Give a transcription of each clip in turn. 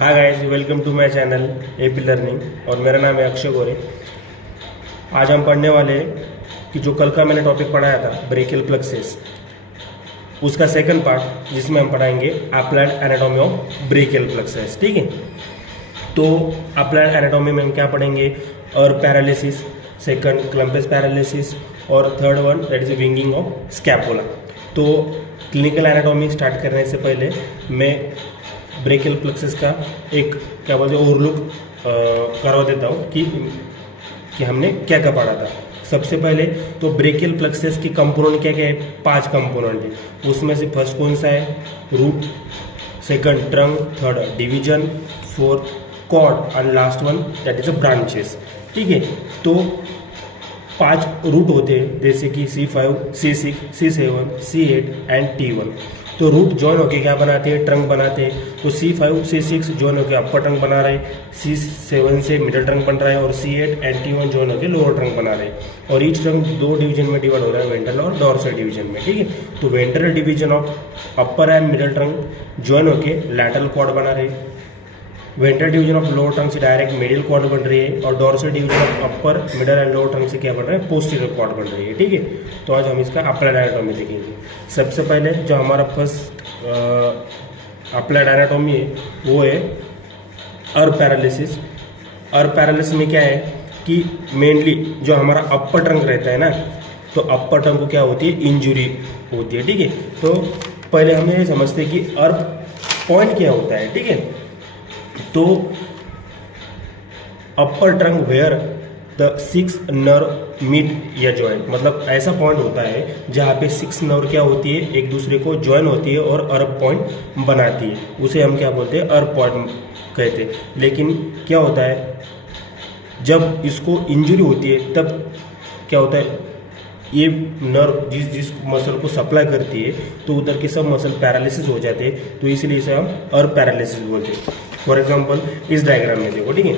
Hi guys, welcome to my channel AP learning और मेरा नाम है अक्षय गोरे। आज हम पढ़ने वाले हैं कि जो कल का मैंने टॉपिक पढ़ाया था ब्रेकियल प्लक्सेस, उसका सेकंड पार्ट जिसमें हम पढ़ाएंगे applied anatomy of brachial plexuses. ठीक है, तो अप्लाइड एनाटॉमी में हम क्या पढ़ेंगे? अर्ब पैरालिसिस, सेकंड क्लम्पस पैरालिसिस और third one that is winging of scapula. तो क्लिनिकल एनाटॉमी स्टार्ट करने से पहले मैं ब्रेकियल प्लक्सेस का एक क्या बोलते हैं ओवरलुक करवा देता हूँ कि हमने क्या क्या पढ़ा था। सबसे पहले तो ब्रेकियल प्लक्सेस की कंपोनेंट क्या क्या है? 5 कंपोनेंट है। उसमें से फर्स्ट कौन सा है? Root, second trunk, third division, fourth cord और last one that is a branches. ठीक है, तो 5 रूट होते हैं जैसे कि C5, C6, C7, C8 and T1। तो रूट जॉइन होके क्या बनाते हैं? ट्रंक बनाते हैं। तो C5, C6 जॉइन होके अपर ट्रंक बना रहे, C7 से मिडिल ट्रंक बन रहा है और C8 एंड T1 जॉइन होके लोअर ट्रंक बना रहे हैं। और ईच ट्रंक 2 डिवीजन में डिवाइड हो रहा है, वेंट्रल और डॉर्सल डिवीजन में। ठीक है, तो ventral division of upper and middle trunk join होके लैटरल कॉर्ड बना रहे, ventral division of lower trunk से डायरेक्ट मेडियल कॉर्ड बन रही है और dorsal division of upper middle and lower trunk से क्या बन रहा है? पोस्टीरियर कॉर्ड बन रही है। ठीक है, तो आज हम इसका अप्लाइड एनाटॉमी देखेंगे। सबसे पहले जो हमारा फर्स्ट अप्लाइड एनाटॉमी है वो है अर्ब पैरालिसिस। अर्ब पैरालिसिस में क्या है कि मेनली जो हमारा अपर ट्रंक रहता है ना, तो अपर ट्रंक को क्या होती है? इंजुरी होती है। ठीक है, तो पहले हमें ये समझते हैं कि अर्ब पॉइंट क्या होता है। ठीक है, तो upper trunk where the 6 nerve meet या ज्वाइन, मतलब ऐसा पॉइंट होता है जहाँ पे 6 नर्व क्या होती है? एक दूसरे को ज्वाइन होती है और अर्ब पॉइंट बनाती है। उसे हम क्या बोलते हैं? अर्ब पॉइंट कहते हैं। लेकिन क्या होता है जब इसको इंजरी होती है तब क्या होता है? ये नर्व जिस मसल को सप्लाई करती है तो उधर के सब मसल पैरालिसिस हो जाते हैं, तो इसलिए इसे हम अर्ब पैरालिसिस बोलते हैं। फॉर एग्जांपल इस डायग्राम में देखो। ठीक है,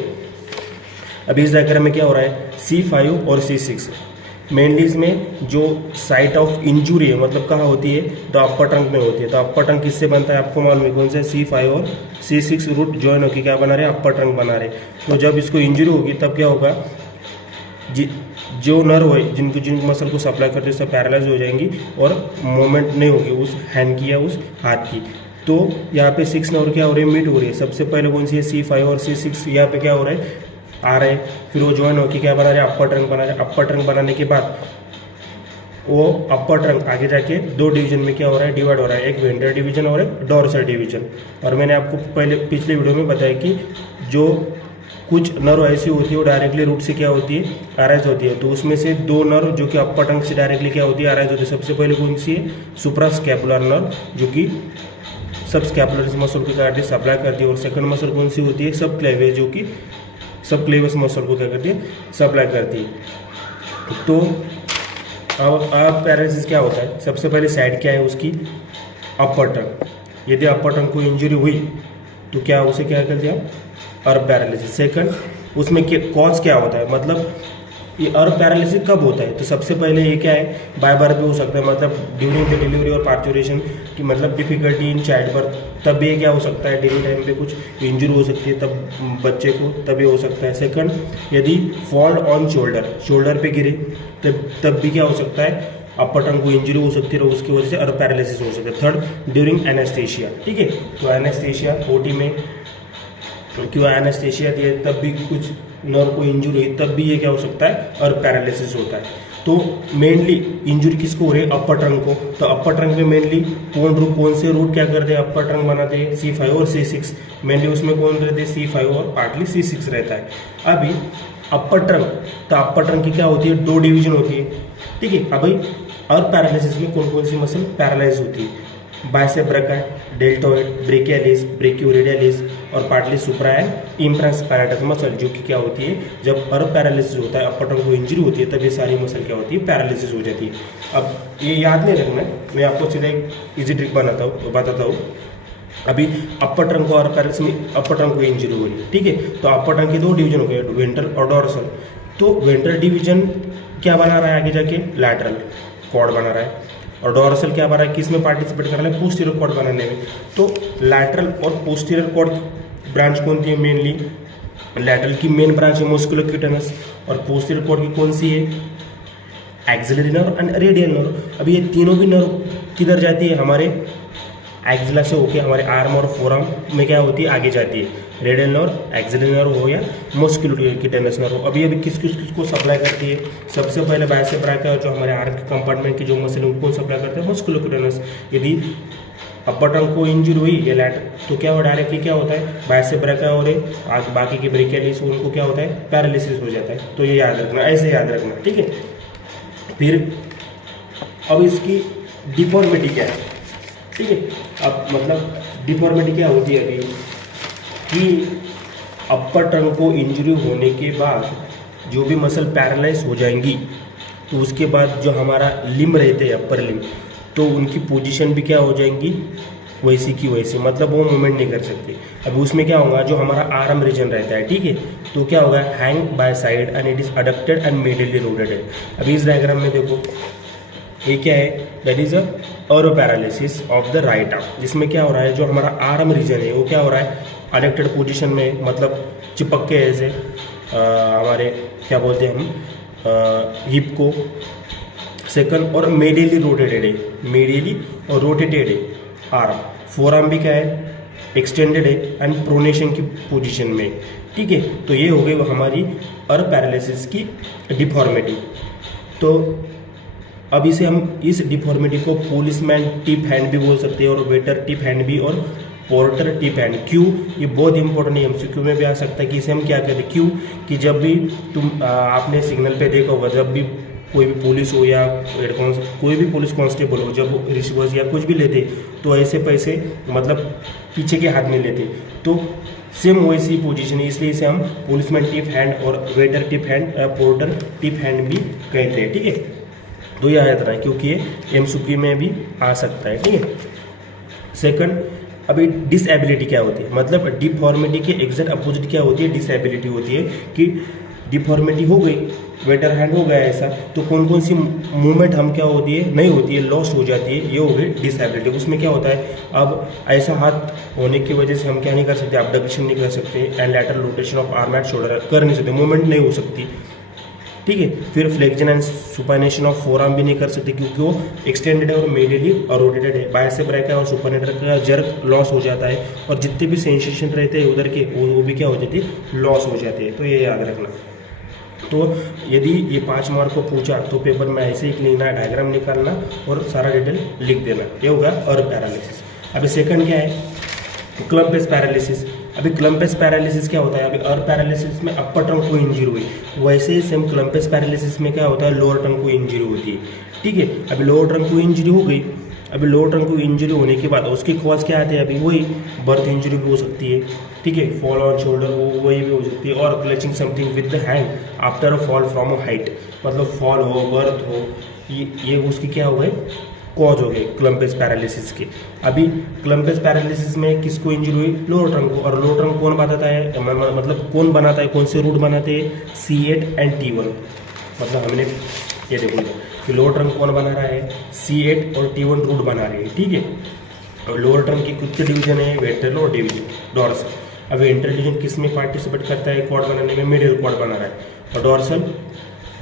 अभी इस डायग्राम में क्या हो रहा है? C5 और C6 मेनली इसमें जो साइट ऑफ इंजुरी है, मतलब कहाँ होती है? तो अपर ट्रंक में होती है। तो अपर ट्रंक किससे बनता है? आपको मालूम है कौन सा? C5 और C6 रूट जॉइन होकर क्या बना रहे? अपर ट्रंक बना रहे। तो जब इसको इंजुरी होगी तब क्या होगा? जो नर्व है जिन मसल को सप्लाई करते हैं सब पैरालाइज हो जाएंगी और मूवमेंट नहीं होगी उस हैंड की या उस हाथ की। तो यहाँ पे 6 नर्व क्या हो रही है? मीट हो रही है। सबसे पहले कौन सी है? C5 और C6 यहाँ पे क्या हो रहा है? आ रहे हैं। फिर वो ज्वाइन होकर क्या बना रहे? अपर ट्रंक बना रहे। अपर ट्रंक बनाने के बाद वो अपर ट्रंक आगे जाके 2 डिवीजन में क्या हो रहा है? डिवाइड हो रहा है, एक वेंट्रल डिवीजन और एक डॉर्सल डिवीजन। और मैंने आपको पहले पिछले वीडियो में बताया कि जो कुछ नर्व ऐसी होती है वो डायरेक्टली रूट से क्या होती है? अराइज होती है। तो उसमें से 2 नर्व जो कि अपर ट्रंक से डायरेक्टली क्या होती है? अराइज होती है। सबसे पहले कौन सी है? सुप्रा स्कैपुलर नर्व, जो कि सब स्कैपुलर मसल को क्या करती है? सप्लाई करती है। और सेकंड मसल कौन सी होती है? सब क्लेवियस, जो कि सब क्लेवियस मसल को क्या करती है? सप्लाई करती है। तो अब पैरालिसिस क्या होता है? सबसे पहले साइड क्या है उसकी? अपर ट्रंक। यदि अपर ट्रंक को इंजरी हुई तो क्या उसे क्या करते हैं? अर्ब पैरालिसिस। सेकंड, उसमें कॉज क्या होता है? मतलब ये अर्ब पैरालिसिस कब होता है? तो सबसे पहले ये क्या है? बाय बर्थ भी हो सकता है, मतलब ड्यूरिंग द डिलीवरी और पार्चुरेशन की, मतलब डिफिकल्टी इन चाइल्ड बर्थ, तब ये क्या हो सकता है? डिलीवरी टाइम पे कुछ इंजरी हो सकती है तब बच्चे को, तभी हो सकता है। सेकंड, यदि फॉल ऑन शोल्डर पे गिरे तब भी क्या हो सकता है? अपर ट्रंक को इंजरी हो सकती है और उसकी वजह से अर्ब पैरालिसिस हो सकता है। Third, during anaesthesia. ठीक है, तो एनेस्थेशिया ओटी में क्यों एनेस्थेशिया दिए तब भी कुछ नर्व को इंजरी हुई तब भी ये क्या हो सकता है? अर्ब पैरालिसिस होता है। तो मेनली इंजरी किसको हो रही है? अपर ट्रंक को। तो अपर ट्रंक में मेनली कौन से रूट क्या करते हैं? अपर ट्रंक बनाते हैं, C5 और C6। मेनली उसमें कौन रहते हैं? C5 और पार्टली C6 रहता है। अभी अपर ट्रंक, तो अपर ट्रंक की क्या होती है? 2 डिवीजन होती है। ठीक है, अभी अर्ब पैरालिसिस में कौन कौन सी मसल पैरालाइज होती है? बाइसेप ब्रैकिया, डेल्टोइड, ब्रेकियालिस, ब्रेकियोरेडियलिस और partly supra and infraspinatus muscle, जो कि क्या होती है? जब अर्ब पैरालिसिस होता है, अपर ट्रंक को इंजरी होती है, तब ये सारी मसल क्या होती है? पैरालिसिस हो जाती है। अब ये याद नहीं रखना, मैं आपको सीधा एक इजी ट्रिक बताता हूँ। अभी अपर ट्रंक को अर्ब पैरालिसिस में अपर ट्रंक को इंजरी हो रही है। ठीक है, तो अपर ट्रंक के 2 डिवीजन हो गए, वेंट्रल और डॉर्सल। तो वेंट्रल डिवीजन क्या बना रहा है? आगे जाके लैटरल कॉर्ड बना रहा है। और डोर्सल क्या किस में पार्टिसिपेट कर रहा है? पोस्टीरियर कॉर्ड बनाने में। तो लैटरल और पोस्टीरियर कॉर्ड ब्रांच कौन सी है, मेनली लैटरल की मेन ब्रांच है मस्कुलोक्यूटेनस, और पोस्टीरियर कॉर्ड की कौन सी है, axillary nerve and radial nerve. अब ये तीनों भी नर्व किधर जाती है, हमारे एक्सिला से होके हमारे आर्म और फोरआर्म में क्या होती है, आगे जाती है। रेडियल नर्व, एक्सिलरी नर्व हो या मस्कुलोक्यूटेनस नर्व। अब ये भी किस को सप्लाई करती है, सबसे पहले बाइसेप्स ब्रैकिया जो हमारे आर्म के कंपार्टमेंट की जो मसल है उनको सप्लाई करते हैं मस्कुलोक्यूटेनस। यदि अपर टंग को इंजरी हुई या लैटर तो क्या हो, डायरेक्टली क्या होता है, बाइसेप्स ब्रैकिया और बाकी के ब्रेकियलिस उनको क्या होता है, पैरालिसिस हो जाता है। तो ये याद रखना, ऐसे याद रखना, ठीक है। फिर अब इसकी डिफॉर्मिटी क्या है, ठीक है। अब मतलब डिफॉर्मिटी क्या होती है अभी कि अपर टंग को इंजरी होने के बाद जो भी मसल पैरालाइज हो जाएंगी तो उसके बाद जो हमारा लिम्ब रहते हैं अपर लिम्ब, तो उनकी पोजीशन भी क्या हो जाएंगी, वैसी की वैसी, मतलब वो मूवमेंट नहीं कर सकते। अब उसमें क्या होगा, जो हमारा आर्म रीजन रहता है, ठीक है, तो क्या होगा, hang by side and it is adducted and medially rotated. अभी इस डायग्राम में देखो ये क्या है, दैट इज अ ऑरोपैरालिसिस ऑफ द राइट आर्म, जिसमें क्या हो रहा है, जो हमारा आर्म रीजन है वो क्या हो रहा है, अडक्टेड पोजीशन में, मतलब चिपक के ऐसे हमारे क्या बोलते हैं हम हिप को, सेकंड और मेडियली रोटेटेड है, मेडियली और रोटेटेड है आर्म। फोर आर्म भी क्या है, एक्सटेंडेड है एंड प्रोनेशन की पोजीशन में, ठीक है। तो ये हो गई वो हमारी ऑरोपैरालिसिस की डिफॉर्मिटी। तो अब इसे हम इस डिफॉर्मिटी को पुलिसमैन टिप हैंड भी बोल सकते हैं और वेटर टिप हैंड भी और पोर्टर टिप हैंड। क्यों, ये बहुत इंपॉर्टेंट है, एमसीक्यू में भी आ सकता है कि इसे हम क्या कहते हैं। क्यों कि जब भी आपने सिग्नल पे देखा होगा, जब भी कोई भी पुलिस हो या कोई भी पुलिस कांस्टेबल हो, जब रिश्वत या कुछ भी लेते तो ऐसे पैसे मतलब पीछे के हाथ में लेते, तो सेम वैसी पोजीशन है, इसलिए इसे हम पुलिसमैन टिप हैंड और waiter tip hand, porter tip hand भी कहते हैं, ठीक है। तो ये याद रहा है क्योंकि ये एमसीक्यू में भी आ सकता है, ठीक है। सेकंड, अभी डिसएबिलिटी क्या होती है, मतलब डिफॉर्मिटी के एग्जैक्ट अपोजिट क्या होती है, डिसएबिलिटी होती है। कि डिफॉर्मिटी हो गई, वेटर हैंड हो गया ऐसा, तो कौन कौन सी मूवमेंट हम क्या होती है, नहीं होती है, लॉस हो जाती है, ये हो गई डिसएबिलिटी। उसमें क्या होता है, अब ऐसा हाथ होने की वजह से हम क्या नहीं कर सकते, अबडक्शन नहीं कर सकते and lateral rotation of arm and shoulder कर नहीं सकते, मूवमेंट नहीं हो सकती, ठीक है। फिर flexion and supination of four arm भी नहीं कर सकते क्योंकि वो एक्सटेंडेड है और मेडियली और रोटेटेड है। बाइसेप्स ब्रैकिया और सुपरनेटर का जर्क लॉस हो जाता है और जितने भी सेंसेशन रहते हैं उधर के वो भी क्या हो जाती है, लॉस हो जाते हैं। तो ये याद रखना। तो यदि ये 5 मार्क को पूछा तो पेपर में ऐसे ही लिखना है, डायग्राम निकालना और सारा डिटेल लिख देना, ये होगा ऑरोपैरालिसिस। अभी सेकंड क्या है, क्लम्पेस पैरालिसिस। अभी क्लम्पेस पैरालिसिस क्या होता है, अभी ऑरोपैरालिसिस में अपर टंग को इंजरी हुई, वैसे ही सेम क्लम्पेस पैरालिसिस में क्या होता है, लोअर टंग को इंजरी होती है, ठीक है। अभी लोअर टंग को इंजरी हो गई, अभी लोअर टंग को इंजरी होने के बाद उसके कॉज क्या आते हैं, अभी वही बर्थ इंजरी भी हो सकती है, ठीक है, फॉल ऑन शोल्डर वो वही भी हो सकती है, और clutching something with the hand after a fall from a height, मतलब फॉल हो, बर्थ हो, ये उसकी क्या हो गए, कॉज हो गए क्लम्पेस पैरालिसिस के। अभी क्लम्पेस पैरालिसिस में किसको इंजरी हुई, लोअर टंग को, और लोअर टंग कौन बताता है, मतलब कौन बनाता है, कौन से रूट बनाते हैं, C8 एंड T1। मतलब हमने ये देखो कि लोअर टंग कौन बना रहा है, C8 और T1 रूट बना रहे हैं, ठीक है। और लोअर टंग की कुछ डिवीजन है, वेंट्रल और डॉर्सल। अब वेंट्रल डिवीजन किस में पार्टिसिपेट करता है, क्वाड बनाने में, मिडिल क्वाड बना रहा है, और डॉर्सल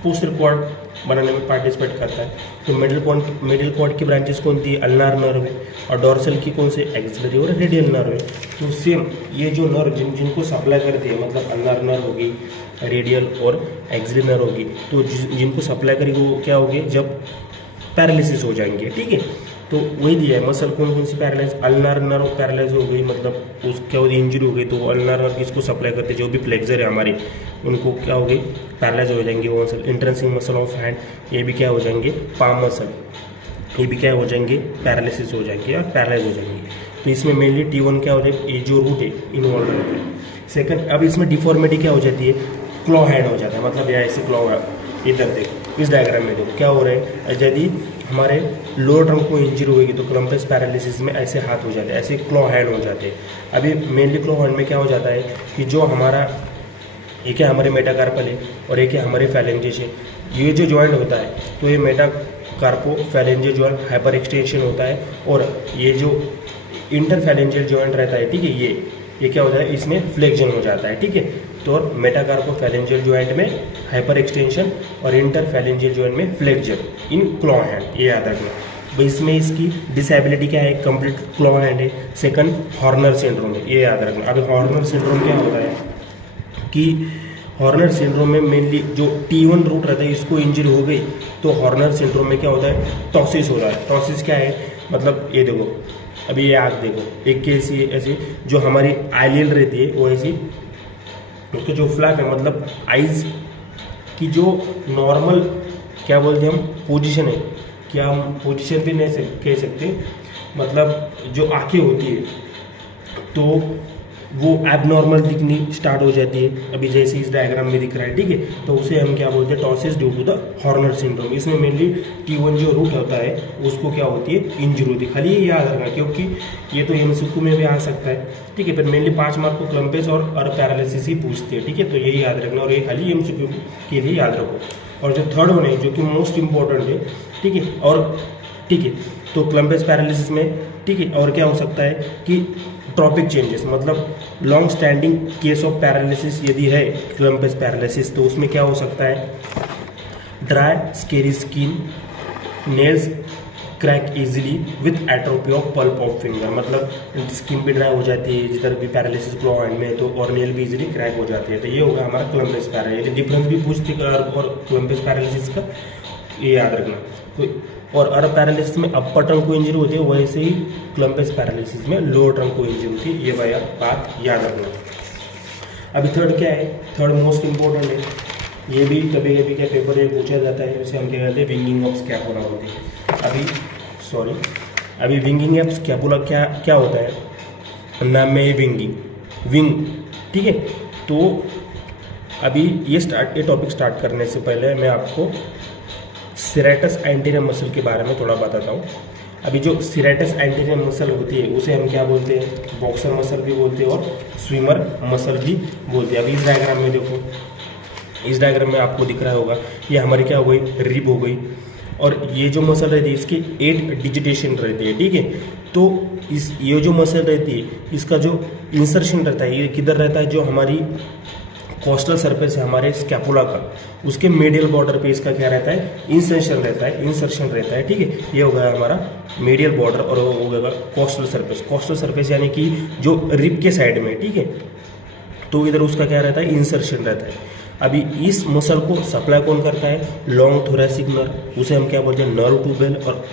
पोस्टीरियर क्वाड बनाने में पार्टिसिपेट करता है। तो मिडिल क्वाड की ब्रांचेस कौन थी, अल्नार नर्व है, और डॉर्सल की कौन से, एक्सिलरी और रेडियल नर्व है। तो सेम ये जो नर्व जिनको सप्लाई करती है, मतलब अल्नार नर्व होगी, रेडियल और एक्सिलरी नर्व होगी, तो जिनको सप्लाई करेगी वो क्या होगी, जब पैरालिसिस हो जाएंगे, ठीक है। तो वही दिया है, मसल कौन कौन सी पैरालाइज, अल्नार नर्व पैरालाइज हो गई, मतलब उसके बाद इंजरी हो गई, तो अल्नार नर्व किसको सप्लाई करते हैं, जो भी फ्लेक्सर है हमारे उनको क्या हो गई, पैरालाइज हो जाएंगे वो muscle. Intrinsic muscle of hand ये भी क्या हो जाएंगे, पाम मसल ये भी क्या हो जाएंगे, पैरालिसिस हो जाएंगे या पैरालाइज हो जाएंगे। तो इसमें मेनली T1 क्या हो जाएगा, ये जो रूट है इन्वॉल्व रहता है। सेकंड, अब इसमें डिफॉर्मिटी क्या हो जाती है, क्लॉ हैंड हो जाता है, मतलब यहाँ ऐसे क्लॉ, इधर देखो इस डायग्राम में देखो क्या हो रहा है, यदि हमारे लोअर टंग को इंजरी होगी तो क्लम्पेस पैरालिसिस में ऐसे हाथ हो जाते हैं, ऐसे क्लॉ हैंड हो जाते हैं। अभी मेनली क्लॉ हैंड में क्या हो जाता है कि जो हमारा एक है हमारे मेटाकार्पल है और एक है हमारे फैलेंजेस है, ये जो जॉइंट होता है तो ये मेटाकार्पो फैलेंजे जॉइंट हाइपर एक्सटेंशन होता है, और ये जो इंटरफैलेंजियल जॉइंट रहता है, ठीक है, ये क्या हो जाता है, इसमें फ्लेक्शन हो जाता है, ठीक है। तो और मेटाकार्पोफैलेंजियल जॉइंट में हाइपर एक्सटेंशन और इंटरफैलेंजियल जॉइंट में फ्लेक्शन इन क्लॉ हैंड, ये याद रखना। भाई इसमें इसकी डिसेबिलिटी क्या है, कंप्लीट क्लॉ हैंड है। सेकंड हॉर्नर सिंड्रोम है, ये याद रखना। अभी हॉर्नर सिंड्रोम क्या होता है कि हॉर्नर सिंड्रोम में मेनली जो T1 रूट रहता है, इसको इंजरी हो गई तो हॉर्नर सिंड्रोम में क्या होता है, टॉसिस हो रहा है। टॉसिस क्या है, मतलब ये देखो, अभी ये आँख देखो, एक कैसी ऐसी जो हमारी आईलिड रहती है वो ऐसी, उसके जो फ्लैप है मतलब आइज की जो नॉर्मल क्या बोलते हैं हम पोजीशन है, क्या हम पोजीशन भी नहीं कह सकते, मतलब जो आंखें होती है तो वो एबनॉर्मल दिखनी स्टार्ट हो जाती है। अभी जैसे इस डायग्राम में दिख रहा है, ठीक है, तो उसे हम क्या बोलते हैं, ptosis due to the Horner syndrome. इसमें मेनली T1 जो रूट होता है उसको क्या होती है, इंजरी होती है। खाली ये याद रखना क्योंकि ये तो MCQ में भी आ सकता है, ठीक है। पर मेनली 5 मार्क को क्लम्पेस और पैरालिसिस ही पूछते हैं, ठीक है। तो यही याद रखना और ये खाली MCQ के लिए याद रखो। और जो थर्ड वन है जो कि मोस्ट इंपॉर्टेंट है, ठीक है, और ठीक है, तो क्लम्पेस पैरालिसिस में, ठीक है, और क्या हो सकता है कि ट्रॉपिक चेंजेस, मतलब long standing case of paralysis यदि है क्लम्पेस पैरालिसिस, तो उसमें क्या हो सकता है, dry scary skin, nails crack easily with atrophy of pulp of finger, मतलब स्किन भी ड्राई हो जाती है जिधर भी पैरालिसिस क्लॉ हैंड में, तो और नेल भी इजीली क्रैक हो जाती है। तो ये होगा हमारा क्लम्पेस पैरालिसिस। डिफरेंस भी पूछती है और क्लम्पेस पैरालिसिस का, ये याद रखना। तो और अरब पैरालिसिस में अपर टंग को इंजरी होती है, वैसे ही क्लम्पेस पैरालिसिस में लोअर टंग को इंजरी होती है। ये भाई आप बात याद रखना। अभी थर्ड क्या है, थर्ड मोस्ट इंपॉर्टेंट है, ये भी कभी कभी क्या पेपर ये पूछा जाता है, उसे हम क्या कहते हैं, विंगिंग ऑफ स्कैपुला होती है। अभी विंगिंग ऑफ स्कैपुला क्या होता है, नाम में विंग, ठीक है। तो अभी ये टॉपिक स्टार्ट करने से पहले मैं आपको सेरेटस एंटीरियर मसल के बारे में थोड़ा बताता हूँ। अभी जो सेरेटस एंटीरियर मसल होती है उसे हम क्या बोलते हैं, बॉक्सर मसल भी बोलते हैं और स्विमर मसल भी बोलते हैं। अभी इस डायग्राम में देखो, इस डायग्राम में आपको दिख रहा होगा, ये हमारी क्या हो गई, रिब हो गई, और ये जो मसल रहती है इसकी 8 डिजिटेशन रहती है, ठीक है। तो ये जो मसल रहती है इसका जो इंसर्शन रहता है, ये किधर रहता है, जो हमारी कोस्टल सरफेस है हमारे स्कैपुला का, उसके मीडियल बॉर्डर पे इसका क्या रहता है, इंसर्शन रहता है, ठीक है। ये हो गया हमारा मीडियल बॉर्डर और हो गया कोस्टल सरफेस यानी कि जो रिब के साइड में, ठीक है। तो इधर उसका क्या रहता है, इंसर्शन रहता है। अभी इस मसल को सप्लाई कौन करता है, लॉन्ग थोरैसिक नर्व, उसे हम क्या बोलते हैं, नर्व टू बेल, और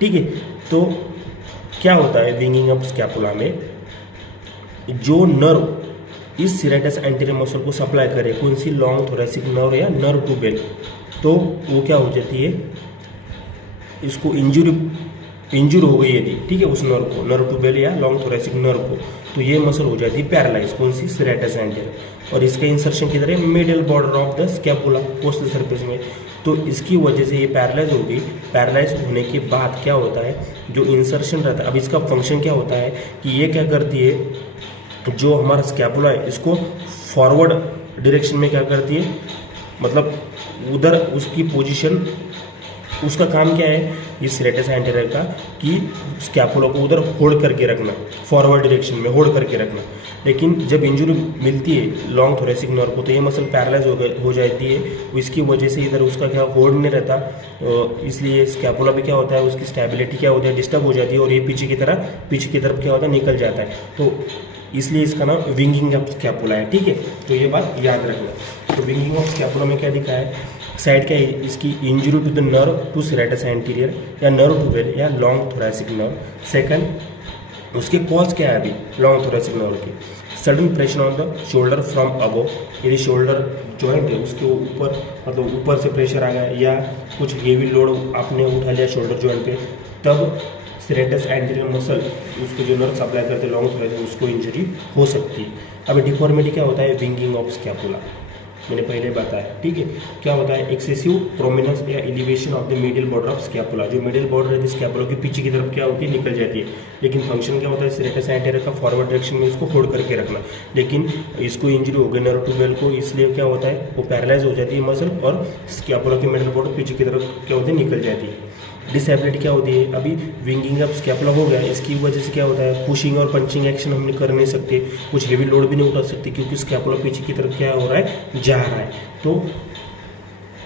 ठीक है। तो क्या होता है विंगिंग ऑफ स्कैपुला में, जो नर्व इस सेरेटस एंटीरियर मसल को सप्लाई करे, कौन सी, लॉन्ग थोरैसिक नर्व या नर्व टू बेल, तो वो क्या हो जाती है, इसको इंजूर हो गई यदि, ठीक है, उस नर्व टू बेल या लॉन्ग थोरैसिक नर्व को, तो ये मसल हो जाती है पैरालाइज, कौन सी, सेरेटस एंटीरियर, और इसका इंसर्शन किधर है, middle border of the scapula, coastal surface में। तो इसकी वजह से ये पैरालाइज होगी। पैरालाइज होने के बाद क्या होता है, जो इंसर्शन रहता है, अब इसका फंक्शन क्या होता है कि ये क्या करती है, जो हमारा स्कैपुला है इसको फॉरवर्ड डायरेक्शन में क्या करती है, मतलब उधर उसकी पोजीशन, उसका काम क्या है इस सेरेटस एंटीरियर का, कि स्कैपुला को उधर होल्ड करके रखना, फॉरवर्ड डायरेक्शन में होल्ड करके रखना। लेकिन जब इंजरी मिलती है लॉन्ग थोरैसिक नर्व को, तो ये मसल पैरालाइज हो जाती है, इसकी वजह से इधर उसका क्या होल्ड नहीं रहता, इसलिए स्कैपुला भी क्या होता है, उसकी स्टेबिलिटी क्या होती है, डिस्टर्ब हो जाती है, और ये पीछे की तरफ क्या होता है, निकल जाता है। तो इसलिए इसका नाम विंगिंग ऑफ स्कैपुला है, ठीक है। तो ये बात याद रखना। तो विंगिंग ऑफ स्कैपुला में क्या लिखा है, साइड क्या है इसकी, injury to the nerve to serratus anterior या नर्व टू बेल या लॉन्ग थोरैसिक नर्व। सेकंड, उसके कॉज क्या है अभी लॉन्ग थोरैसिक नर्व की, sudden pressure on the shoulder from above, यदि शोल्डर जॉइंट है उसके ऊपर, मतलब ऊपर से प्रेशर आ गया, या कुछ हेवी लोड आपने उठा लिया शोल्डर जॉइंट पे, तब सेरेटस एंटीरियर मसल उसको जो नर्व सप्लाई करते हैं लॉन्ग थोरैसिक, उसको इंजरी हो सकती है। अब डिफॉर्मिटी क्या होता है, विंगिंग ऑफ स्कैपुला, मैंने पहले बताया, ठीक है। क्या होता है, एक्सेसिव प्रोमिनेंस या elevation of the middle border of scapula, जो मिडिल बॉर्डर है स्कैपुला के पीछे की तरफ क्या होती है, निकल जाती है। लेकिन फंक्शन क्या होता है, सेरेटस एंटीरियर का फॉरवर्ड डायरेक्शन में इसको होल्ड करके रखना। लेकिन इसको इंजरी हो गई नर्व टू बेल को, इसलिए क्या होता है, वो पैरालाइज हो जाती है मसल, और स्कैपुला की मिडिल बॉर्डर पीछे की तरफ क्या होती है, निकल जाती है। डिसेबिलिटी क्या होती है, अभी विंगिंग ऑफ स्कैपुला हो गया, इसकी वजह से क्या होता है, पुशिंग और पंचिंग एक्शन हमने कर नहीं सकते, कुछ हेवी लोड भी नहीं उठा सकते क्योंकि स्कैपुला पीछे की तरफ क्या हो रहा है, जा रहा है। तो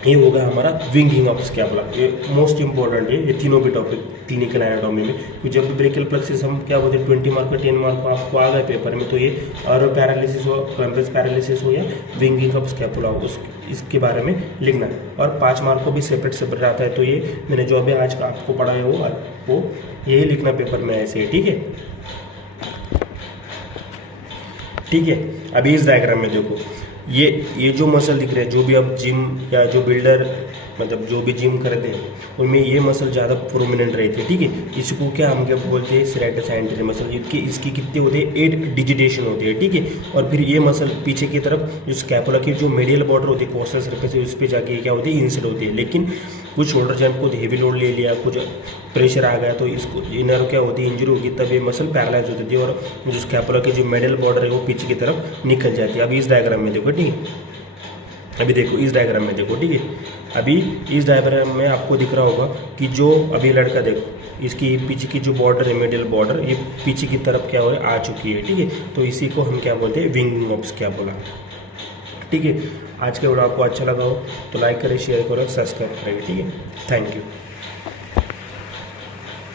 ये होगा हमारा विंगिंग ऑफ स्कैपुला। ये मोस्ट इंपॉर्टेंट है, ये तीनों भी टॉपिक क्लिनिकल एनाटॉमी में, क्योंकि जब भी ब्रेकियल प्लेक्सिस हम क्या बोलते हैं 20 मार्क का 10 मार्क को आपको आ गए पेपर में, तो ये और पैरालिसिस हो, क्रम्बस पैरालिसिस हो या विंगिंग ऑफ स्कैपुला हो, इसके बारे में लिखना है। और 5 मार्क को भी सेपरेट आता है, तो ये मैंने जो अभी आज का आपको पढ़ा है वो यही लिखना पेपर में ऐसे है, ठीक है। ठीक है, अभी इस डायग्राम में देखो, ये जो मसल दिख रहे हैं, जो भी आप जिम या जो बिल्डर मतलब जो भी जिम करते हैं उनमें ये मसल ज़्यादा प्रोमिनेंट रहती है, ठीक है। इसको क्या हम क्या बोलते हैं, सेरेटस एंटेरियर मसल। इसकी कितने होते हैं, 8 डिजिटेशन होती है, ठीक है। और फिर ये मसल पीछे की तरफ जो स्कैपुला की जो मेडियल बॉर्डर होती है कोस्टल सर्फेस, उस पर जाके क्या होती है, इंसर्ट होती है। लेकिन कुछ शोल्डर जंप को हेवी लोड ले लिया, कुछ प्रेशर आ गया, तो इसको नर्व क्या होती है, इंजरी होगी, तब ये मसल पैरालाइज होती है और जो स्कैपुला की जो मेडियल बॉर्डर है वो पीछे की तरफ निकल जाती है। अभी इस डायग्राम में देखो, ठीक है। अभी देखो इस डायग्राम में देखो, ठीक है। अभी इस डायग्राम में आपको दिख रहा होगा कि जो अभी लड़का देखो, इसकी पीछे की जो बॉर्डर है, मिडिल बॉर्डर, ये पीछे की तरफ क्या हो रहा है, आ चुकी है, ठीक है। तो इसी को हम क्या बोलते हैं, विंगिंग ऑफ स्कैपुला, ठीक है। आज का वीडियो आपको अच्छा लगा हो तो लाइक करें, शेयर करें, सब्सक्राइब करें, ठीक है। Thank you.